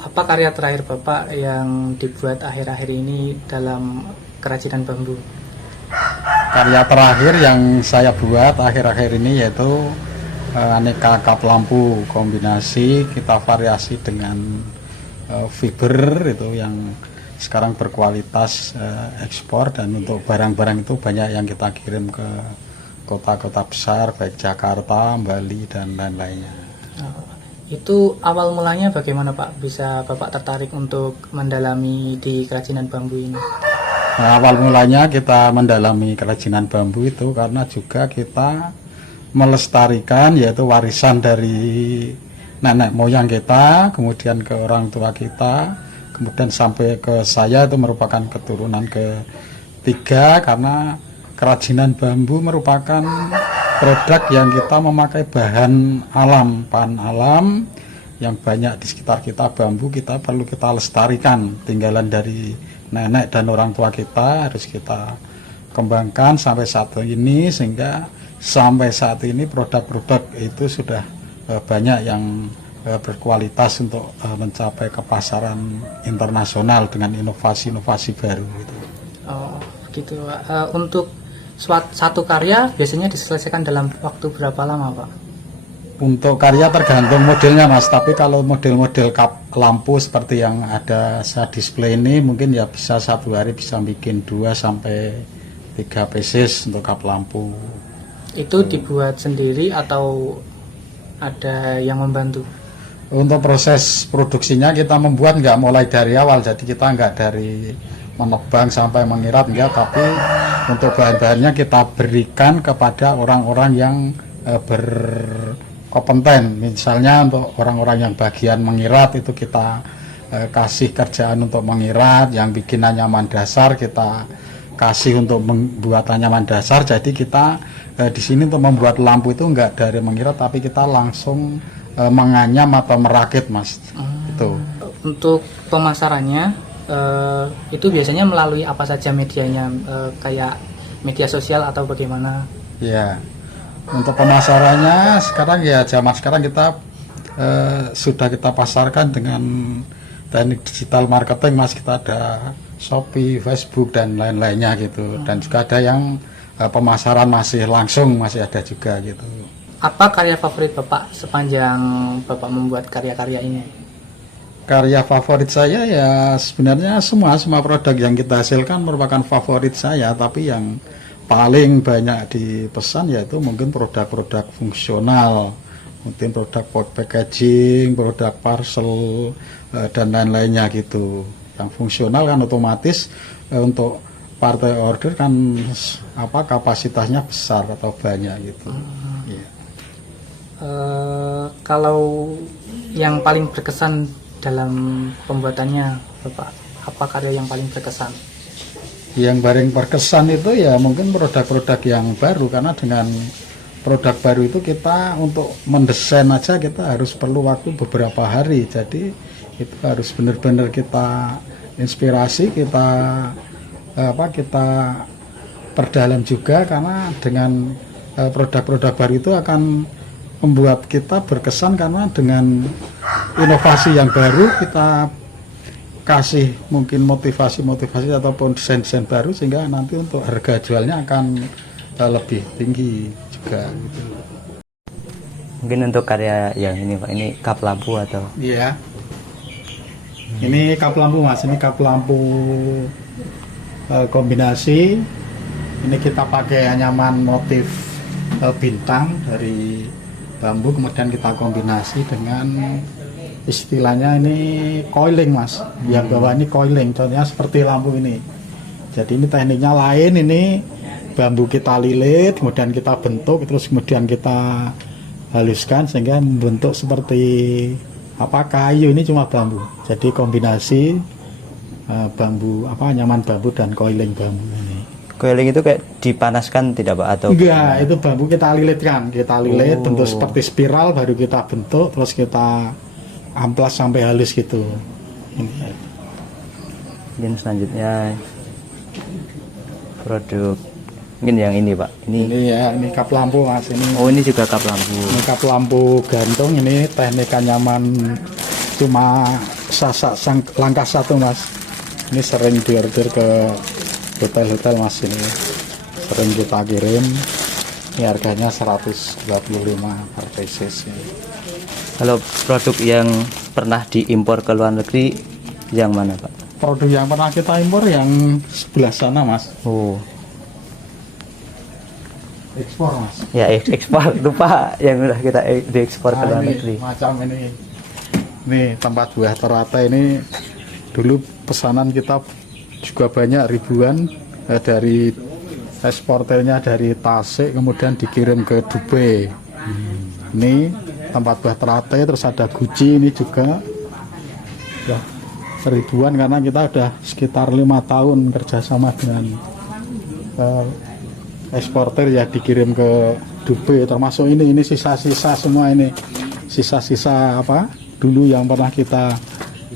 apa karya terakhir Bapak yang dibuat akhir-akhir ini dalam kerajinan bambu? Karya terakhir yang saya buat akhir-akhir ini yaitu aneka kap lampu kombinasi, kita variasi dengan fiber itu yang sekarang berkualitas ekspor, dan untuk barang-barang itu banyak yang kita kirim ke kota-kota besar baik Jakarta, Bali dan lain-lainnya. Itu awal mulanya bagaimana Pak? Bisa Bapak tertarik untuk mendalami di kerajinan bambu ini? Nah, awal mulanya kita mendalami kerajinan bambu itu karena juga kita melestarikan, yaitu warisan dari nenek moyang kita, kemudian ke orang tua kita, kemudian sampai ke saya, itu merupakan keturunan ketiga, karena kerajinan bambu merupakan produk yang kita memakai bahan alam, yang banyak di sekitar kita. Bambu kita perlu kita lestarikan, tinggalan dari nenek dan orang tua kita harus kita kembangkan sampai saat ini, sehingga sampai saat ini produk-produk itu sudah banyak yang berkualitas untuk mencapai ke pasaran internasional dengan inovasi-inovasi baru gitu. Oh, gitu Pak. Untuk satu karya biasanya diselesaikan dalam waktu berapa lama Pak? Untuk karya tergantung modelnya Mas, tapi kalau model-model kap lampu seperti yang ada saya display ini, mungkin ya bisa satu hari bisa bikin 2 sampai 3 pieces untuk kap lampu. Itu dibuat sendiri atau ada yang membantu? Untuk proses produksinya kita membuat nggak mulai dari awal, jadi kita nggak dari menebang sampai mengirat, enggak, tapi untuk bahan-bahannya kita berikan kepada orang-orang yang berkompeten. Misalnya untuk orang-orang yang bagian mengirat itu kita kasih kerjaan untuk mengirat, yang bikin anyaman dasar kita kasih untuk membuat anyaman dasar. Jadi kita di sini untuk membuat lampu itu enggak dari mengirat, tapi kita langsung menganyam atau merakit Mas. Itu. Untuk pemasarannya itu biasanya melalui apa saja medianya, kayak media sosial atau bagaimana? Ya, untuk pemasarannya sekarang ya zaman sekarang kita sudah kita pasarkan dengan teknik digital marketing Mas. Kita ada Shopee, Facebook dan lain-lainnya gitu. Dan juga ada yang pemasaran masih langsung, masih ada juga gitu. Apa karya favorit Bapak sepanjang Bapak membuat karya-karya ini? Karya favorit saya ya sebenarnya semua produk yang kita hasilkan merupakan favorit saya, tapi yang paling banyak dipesan yaitu mungkin produk-produk fungsional, mungkin produk packaging, produk parcel dan lain-lainnya gitu. Yang fungsional kan otomatis untuk partai order kan kapasitasnya besar atau banyak gitu. Yeah. Kalau yang paling berkesan dalam pembuatannya Bapak, apa karya yang paling berkesan? Yang paling berkesan itu ya mungkin produk-produk yang baru, karena dengan produk baru itu kita untuk mendesain aja kita harus perlu waktu beberapa hari. Jadi itu harus benar-benar kita inspirasi, kita kita perdalam juga, karena dengan produk-produk baru itu akan membuat kita berkesan, karena dengan inovasi yang baru kita kasih mungkin motivasi ataupun desain-desain baru, sehingga nanti untuk harga jualnya akan lebih tinggi juga gitu. Mungkin untuk karya yang ini Pak, ini kap lampu atau? Iya. Ini kap lampu Mas, ini kap lampu kombinasi. Ini kita pakai anyaman motif bintang dari bambu, kemudian kita kombinasi dengan istilahnya ini coiling Mas. Yang bawah ini coiling, contohnya seperti lampu ini. Jadi ini tekniknya lain, ini bambu kita lilit, kemudian kita bentuk, terus kemudian kita haluskan sehingga membentuk seperti kayu. Ini cuma bambu. Jadi kombinasi bambu anyaman bambu dan coiling bambu ini. Coiling itu kayak dipanaskan tidak Pak atau? Enggak, itu bambu kita lilitkan, bentuk seperti spiral, baru kita bentuk, terus kita amplas sampai halus gitu. Mungkin selanjutnya produk mungkin yang ini Pak. Ini kap lampu Mas ini. Oh, ini juga kap lampu. Ini kap lampu gantung, ini teknik anyaman cuma langkah satu mas. Ini sering diorder ke hotel-hotel mas, ini sering kita kirim. Ini harganya 125 per pieces ini. Kalau produk yang pernah diimpor ke luar negeri yang mana Pak? Produk yang pernah kita impor yang sebelah sana mas. Oh Ekspor mas. ya, ekspor. Lupa yang udah kita diekspor ke luar ini negeri. macam ini. Nih tempat buah teratai ini dulu pesanan kita juga banyak ribuan, dari eksporternya dari Tasik kemudian dikirim ke Dubai. Ini tempat buah teratai, terus ada Gucci ini juga ya, ribuan karena kita udah sekitar 5 tahun kerjasama dengan eksporter ya, dikirim ke Dubai. Termasuk ini sisa-sisa semua, ini sisa-sisa apa dulu yang pernah kita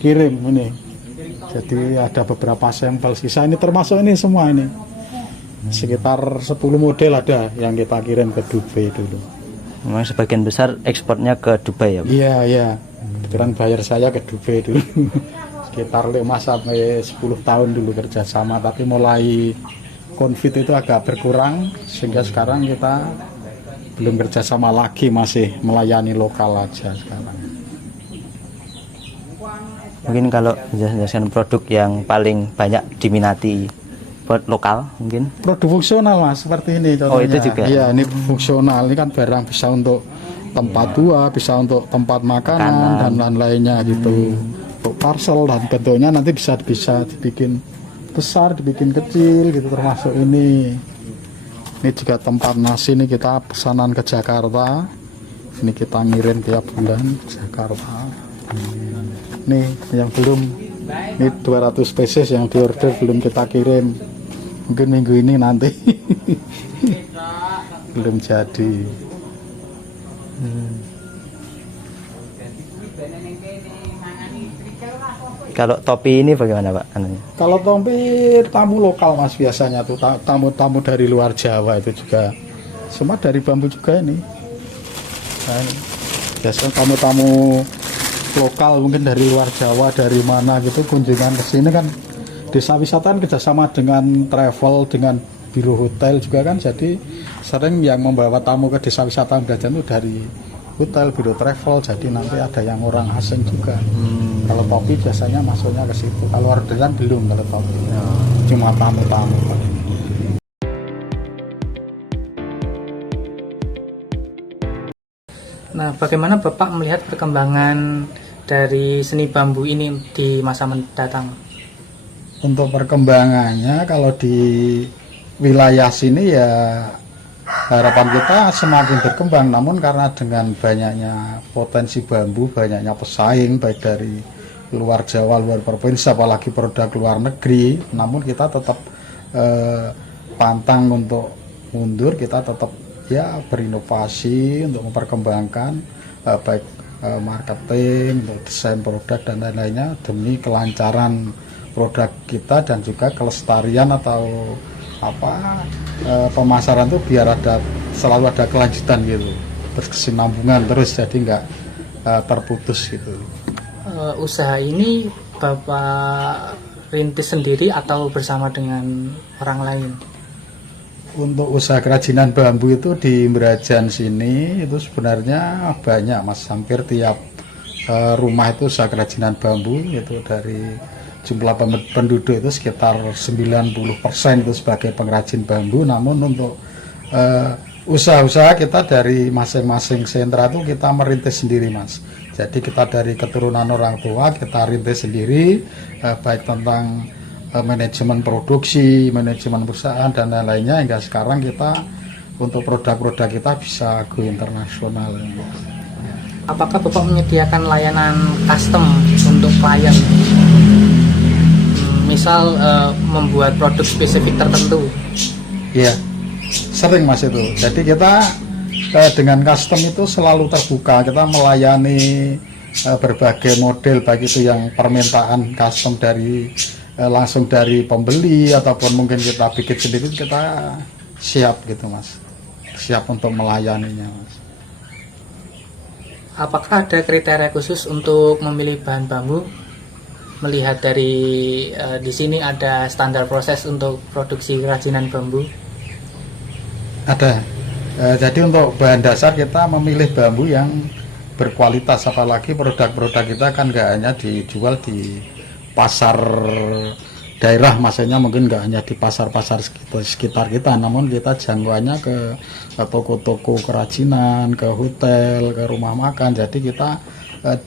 kirim ini. Jadi ada beberapa sampel sisa, ini termasuk ini semua, ini sekitar 10 model ada yang kita kirim ke Dubai dulu. Memang sebagian besar ekspornya ke Dubai ya Pak? Iya iya, kebetulan bayar saya ke Dubai dulu sekitar 5 sampai 10 tahun dulu kerjasama, tapi mulai COVID itu agak berkurang sehingga sekarang kita belum kerjasama lagi, masih melayani lokal aja sekarang. Mungkin kalau menjelaskan produk yang paling banyak diminati buat lokal mungkin? Produk fungsional mas, seperti ini contohnya. Oh itu juga? Iya, ini fungsional, ini kan barang bisa untuk tempat tua, bisa untuk tempat makanan dan lain-lainnya gitu. Untuk parcel dan bentuknya nanti bisa dibikin besar, dibikin kecil gitu, termasuk ini. Ini juga tempat nasi, ini kita pesanan ke Jakarta. Ini kita ngirim tiap bulan ke Jakarta. Nih yang belum, ini 200 pieces yang diorder belum kita kirim, mungkin minggu ini nanti. Belum jadi. Kalau topi ini bagaimana Pak? Kalau topi tamu lokal mas, biasanya tuh tamu-tamu dari luar Jawa itu juga semua dari bambu juga ini. Nah, ini biasanya tamu-tamu lokal mungkin dari luar Jawa, dari mana gitu kunjungan ke sini kan. Desa wisata kan kerjasama dengan travel, dengan biro hotel juga kan, jadi sering yang membawa tamu ke desa wisata belajar itu dari hotel, biro travel, jadi nanti ada yang orang asing juga. Kalau topi biasanya masuknya ke situ, kalau orderan belum kalau topi, cuma tamu-tamu. Nah, bagaimana Bapak melihat perkembangan dari seni bambu ini di masa mendatang? Untuk perkembangannya kalau di wilayah sini ya harapan kita semakin berkembang, namun karena dengan banyaknya potensi bambu, banyaknya pesaing baik dari luar Jawa, luar provinsi, apalagi produk luar negeri, namun kita tetap pantang untuk mundur, kita tetap ya berinovasi untuk memperkembangkan baik marketing, untuk desain produk dan lain-lainnya demi kelancaran produk kita dan juga kelestarian atau pemasaran tuh biar selalu ada kelanjutan gitu, berkesinambungan terus, jadi nggak terputus gitu. Usaha ini Bapak rintis sendiri atau bersama dengan orang lain? Untuk usaha kerajinan bambu itu di Merajan sini itu sebenarnya banyak mas, hampir tiap rumah itu usaha kerajinan bambu, itu dari jumlah penduduk itu sekitar 90% itu sebagai pengrajin bambu. Namun untuk usaha-usaha kita dari masing-masing sentra itu kita merintis sendiri mas. Jadi kita dari keturunan orang tua kita rintis sendiri, baik tentang manajemen produksi, manajemen perusahaan dan lain-lainnya, hingga sekarang kita untuk produk-produk kita bisa go internasional. Apakah Bapak menyediakan layanan custom untuk klien? Misal membuat produk spesifik tertentu? Iya, sering mas itu. Jadi kita dengan custom itu selalu terbuka, kita melayani berbagai model, baik itu yang permintaan custom dari langsung dari pembeli ataupun mungkin kita bikin sendiri, kita siap gitu mas, siap untuk melayaninya mas. apakah ada kriteria khusus untuk memilih bahan bambu? Melihat dari di sini ada standar proses untuk produksi kerajinan bambu. Ada. Jadi untuk bahan dasar kita memilih bambu yang berkualitas, apalagi produk-produk kita kan nggak hanya dijual di pasar daerah, maksudnya mungkin nggak hanya di pasar-pasar sekitar kita, namun kita jangkauannya ke toko-toko kerajinan, ke hotel, ke rumah makan. Jadi kita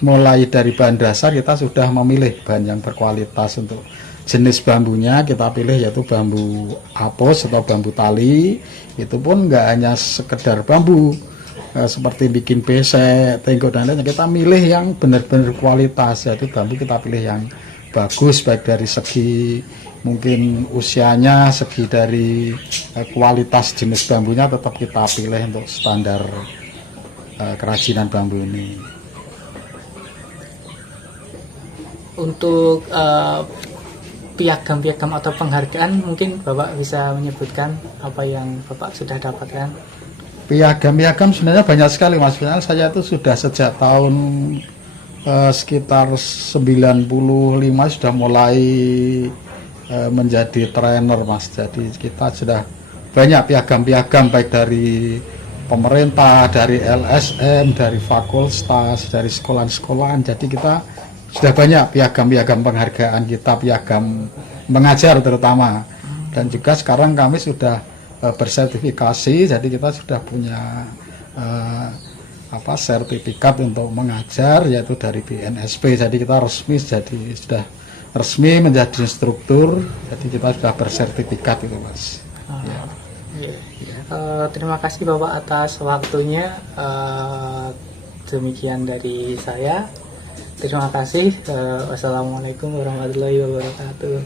mulai dari bahan dasar kita sudah memilih bahan yang berkualitas. Untuk jenis bambunya kita pilih yaitu bambu apus atau bambu tali. Itu pun nggak hanya sekedar bambu seperti bikin besek, tengkok dan lainnya, kita milih yang benar-benar kualitas, yaitu bambu kita pilih yang bagus, baik dari segi mungkin usianya, segi dari kualitas jenis bambunya tetap kita pilih untuk standar kerajinan bambu ini. Untuk piagam-piagam atau penghargaan, mungkin Bapak bisa menyebutkan apa yang Bapak sudah dapatkan? Piagam-piagam sebenarnya banyak sekali, Mas. Sebenarnya saya itu sudah sejak tahun sekitar 95 sudah mulai menjadi trainer, Mas. Jadi kita sudah banyak piagam-piagam baik dari pemerintah, dari LSM, dari fakultas, dari sekolah-sekolahan. Jadi kita sudah banyak piagam-piagam penghargaan kita, piagam mengajar terutama. Dan juga sekarang kami sudah bersertifikasi, jadi kita sudah punya sertifikat untuk mengajar, yaitu dari BNSP. Jadi kita resmi, jadi sudah resmi menjadi instruktur, jadi kita sudah bersertifikat itu, Mas. Terima kasih Bapak atas waktunya. Demikian dari saya. Terima kasih. Wassalamualaikum warahmatullahi wabarakatuh.